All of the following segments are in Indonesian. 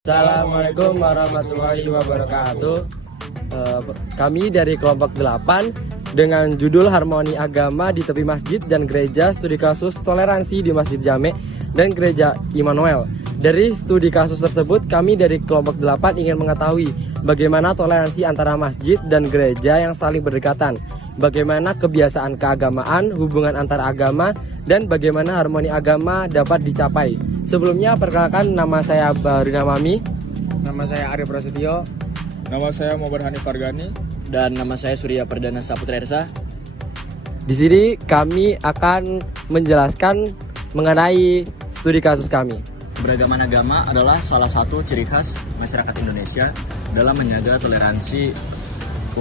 Assalamualaikum warahmatullahi wabarakatuh. Kami dari kelompok 8 dengan judul Harmoni Agama di Tepi Masjid dan Gereja Studi Kasus Toleransi di Masjid Jamek dan Gereja Immanuel. Dari studi kasus tersebut, kami dari kelompok 8 ingin mengetahui bagaimana toleransi antara masjid dan gereja yang saling berdekatan, bagaimana kebiasaan keagamaan, hubungan antar agama, dan bagaimana harmoni agama dapat dicapai. Sebelumnya, perkenalkan, nama saya Baruna Mami. Nama saya Arif Prasetyo. Nama saya Muhammad Hanif Fargani. Dan nama saya Surya Perdana Saputra Ersa. Di sini kami akan menjelaskan mengenai studi kasus kami. Keberagaman agama adalah salah satu ciri khas masyarakat Indonesia dalam menjaga toleransi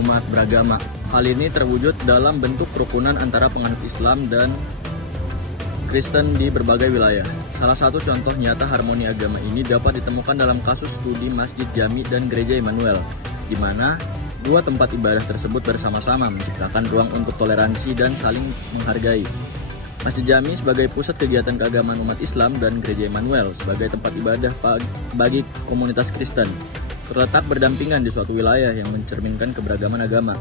umat beragama. Hal ini terwujud dalam bentuk kerukunan antara penganut Islam dan Kristen di berbagai wilayah. Salah satu contoh nyata harmoni agama ini dapat ditemukan dalam kasus studi Masjid Jamek dan Gereja Immanuel, di mana dua tempat ibadah tersebut bersama-sama menciptakan ruang untuk toleransi dan saling menghargai. Masjid Jamek sebagai pusat kegiatan keagamaan umat Islam dan Gereja Immanuel sebagai tempat ibadah bagi komunitas Kristen terletak berdampingan di suatu wilayah yang mencerminkan keberagaman agama.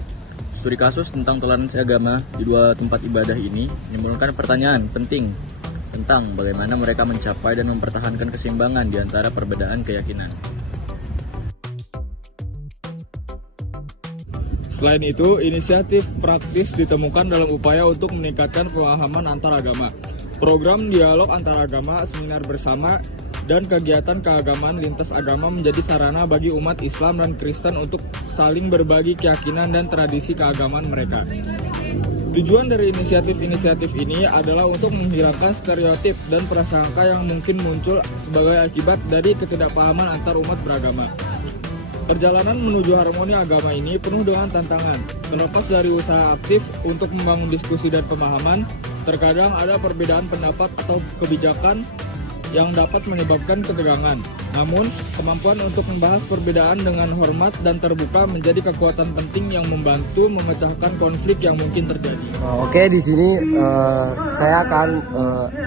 Studi kasus tentang toleransi agama di dua tempat ibadah ini menimbulkan pertanyaan penting tentang bagaimana mereka mencapai dan mempertahankan keseimbangan di antara perbedaan keyakinan. Selain itu, inisiatif praktis ditemukan dalam upaya untuk meningkatkan pemahaman antar agama. Program dialog antar agama, seminar bersama, dan kegiatan keagamaan lintas agama menjadi sarana bagi umat Islam dan Kristen untuk saling berbagi keyakinan dan tradisi keagamaan mereka. Tujuan dari inisiatif-inisiatif ini adalah untuk menghilangkan stereotip dan prasangka yang mungkin muncul sebagai akibat dari ketidakpahaman antar umat beragama. Perjalanan menuju harmoni agama ini penuh dengan tantangan. Terlepas dari usaha aktif untuk membangun diskusi dan pemahaman, terkadang ada perbedaan pendapat atau kebijakan yang dapat menyebabkan ketegangan. Namun, kemampuan untuk membahas perbedaan dengan hormat dan terbuka menjadi kekuatan penting yang membantu memecahkan konflik yang mungkin terjadi. Oke, di sini saya akan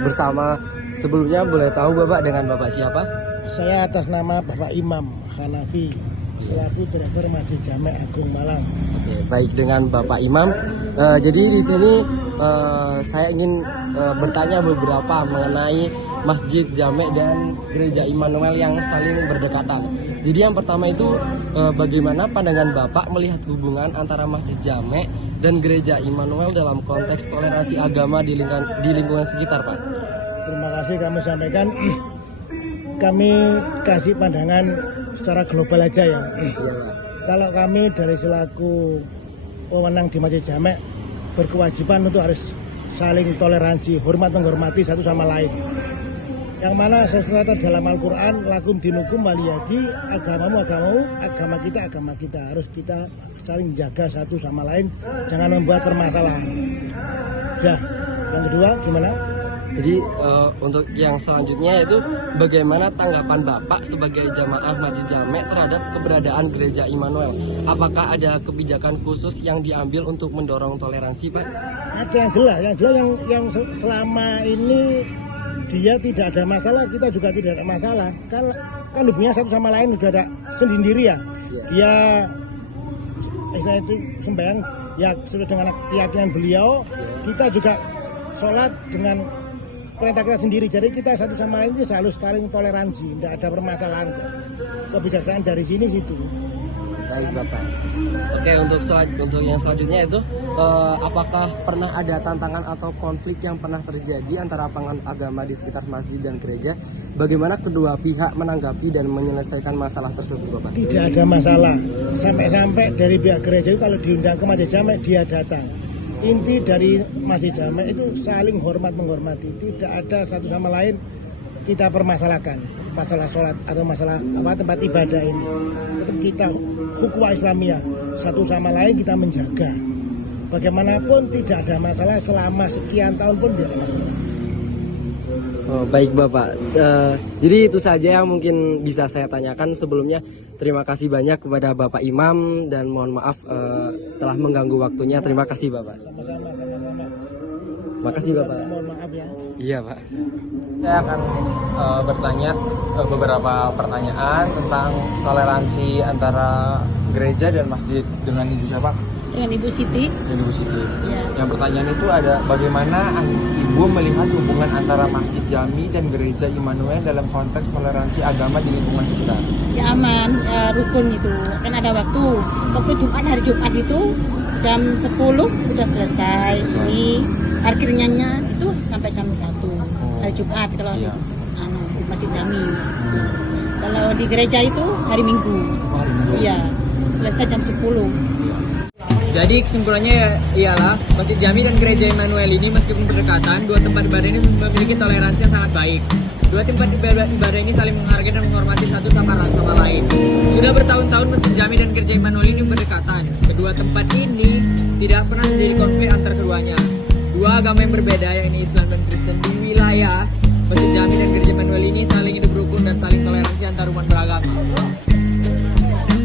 bersama. Sebelumnya boleh tahu Bapak dengan Bapak siapa? Saya atas nama Bapak Imam Hanafi selaku Direktur Masjid Jamek Agung Malang. Oke, baik, dengan Bapak Imam. Jadi di sini saya ingin bertanya beberapa mengenai Masjid Jamek dan Gereja Immanuel yang saling berdekatan. Jadi yang pertama itu bagaimana pandangan Bapak melihat hubungan antara Masjid Jamek dan Gereja Immanuel dalam konteks toleransi agama di lingkungan sekitar, Pak? Terima kasih kami sampaikan. Kami kasih pandangan secara global aja ya. Kalau kami dari selaku pemenang di Masjid Jamek berkewajiban untuk harus saling toleransi, hormat menghormati satu sama lain. Yang mana sesuatu dalam Al-Quran, lakum dinukum waliyadi, agamamu agamamu, agama kita. Harus kita saling jaga satu sama lain, jangan membuat permasalahan. Ya, yang kedua gimana? Jadi untuk yang selanjutnya itu bagaimana tanggapan Bapak sebagai jamaah Masjid Jamek terhadap keberadaan Gereja Immanuel? Apakah ada kebijakan khusus yang diambil untuk mendorong toleransi, Pak? Ada yang jelas, yang selama ini dia tidak ada masalah, kita juga tidak ada masalah. Kan hubungannya satu sama lain sudah ada sendiri ya. Dia saya itu sembahyang ya sesuai dengan keyakinan beliau. Kita juga sholat dengan perintah kita sendiri. Jadi kita satu sama lain itu harus saling toleransi, tidak ada permasalahan. Kebijaksanaan dari sini situ. Baik Bapak. Oke, untuk yang selanjutnya itu apakah pernah ada tantangan atau konflik yang pernah terjadi antara penganut agama di sekitar masjid dan gereja? Bagaimana kedua pihak menanggapi dan menyelesaikan masalah tersebut, Bapak? Tidak ada masalah. Sampai dari pihak gereja itu kalau diundang ke Masjid Jamek dia datang. Inti dari Masjid Jamek itu saling hormat menghormati. Tidak ada satu sama lain kita permasalahkan masalah sholat atau masalah tempat ibadah ini. Tetap kita hukum Islamiyah satu sama lain kita menjaga. Bagaimanapun tidak ada masalah selama sekian tahun pun tidak ada masalah. Oh, baik Bapak. Jadi itu saja yang mungkin bisa saya tanyakan. Sebelumnya terima kasih banyak kepada Bapak Imam dan mohon maaf telah mengganggu waktunya. Terima kasih Bapak. Sama-sama. Makasih Bapak. Mohon maaf ya. Iya Pak. Saya akan bertanya beberapa pertanyaan tentang toleransi antara gereja dan masjid dengan Ibu siapa? Dengan Ibu Siti. Dengan Ibu Siti. Ya. Yang pertanyaan itu ada bagaimana Ibu melihat hubungan antara Masjid Jami dan Gereja Immanuel dalam konteks toleransi agama di lingkungan sekitar? Ya aman, ya, rukun itu. Kan ada waktu. Waktu Jumat, hari Jumat itu jam 10 sudah selesai. Ini parkirnya itu sampai jam 1 hari Jumat kalau Iya. di Masjid Jami. Kalau di gereja itu hari Minggu. Hari Minggu. Iya, selesai jam 10. Jadi kesimpulannya ialah Masjid Jami dan Gereja Immanuel ini meskipun berdekatan, dua tempat ibadah ini memiliki toleransi yang sangat baik. Dua tempat ibadah ini saling menghargai dan menghormati satu sama lain. Sudah bertahun-tahun Masjid Jami dan Gereja Immanuel ini berdekatan. Kedua tempat ini tidak pernah terjadi konflik antar keduanya. Dua agama yang berbeda, yakni Islam dan Kristen di wilayah Masjid Jami dan Gereja Immanuel ini saling hidup rukun dan saling toleransi antar umat beragama.